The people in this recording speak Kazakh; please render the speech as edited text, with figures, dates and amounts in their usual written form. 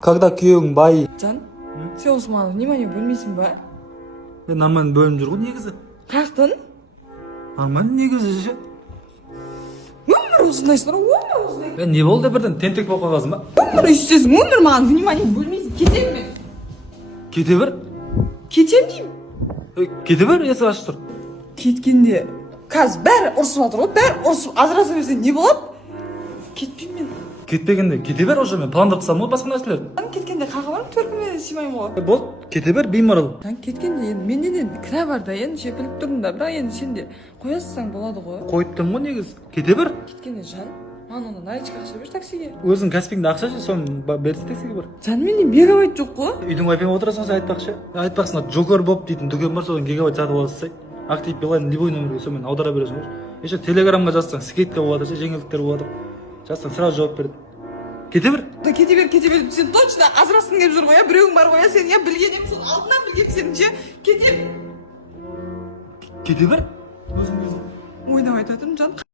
Когда күйеуің бай. Жан, сен осы маған внимание бөлмейсің ба? Нормально бөлініп жүр ғой негізі. Қаяқтан? Нормально негізі ше. Өмір осындайсың, өмір осындай. Не болды бірден тентек болып қалғансың ба? Өмір үстесің, өмір маған внимание бөлмейсің. Кетемін мен. Кете бер. Кетем деймін. Кете бер, есік ашық тұр. Кеткенде қазір бәрі ұрысып жатыр ғой, бәрі ұрысып ажыраса берсе не болады? Кетпеймін мен. Кетпегенде кете бер уже, мен пландап тастадым ғой басқа нәрселерді. Мен кеткенде қаға барып төркіме де сыймаймын ғой. Болды, кете бер, беймарал. Мен кеткенде енді менде де кінә бар да, енді ше біліп тұрмын да, бірақ енді сен де қоя салсаң болады ғой. Қойыптым ғой негізі. Кете бер. Кеткенде жан, маған онда наличка ақша бер таксиге. Өзің кәсіпіңде ақша ше, соны берсі таксиге бар. Жан, менде мегабайт жоқ қой. Үйдің вайфайға отырасың сен айтпақшы. Айтпақсың, Джокер Боб дейтін дүкен бар, содан гигабайт сатып аласың. Актив Билайн любой номерге сонымен аудара бересің ғой. Еще телеграмға жазсаң скидка болады ше, жеңілдіктер болады. Жазсаң сразу жауап береді. Кете бер. Да кете бер. Сен точно ажырасқың келіп жүр ғой, я біреуің бар ғой, сен я білген едім, сен алдынан білгем сенің ше. Кете бер. Ойнап айтып жатырмын жан.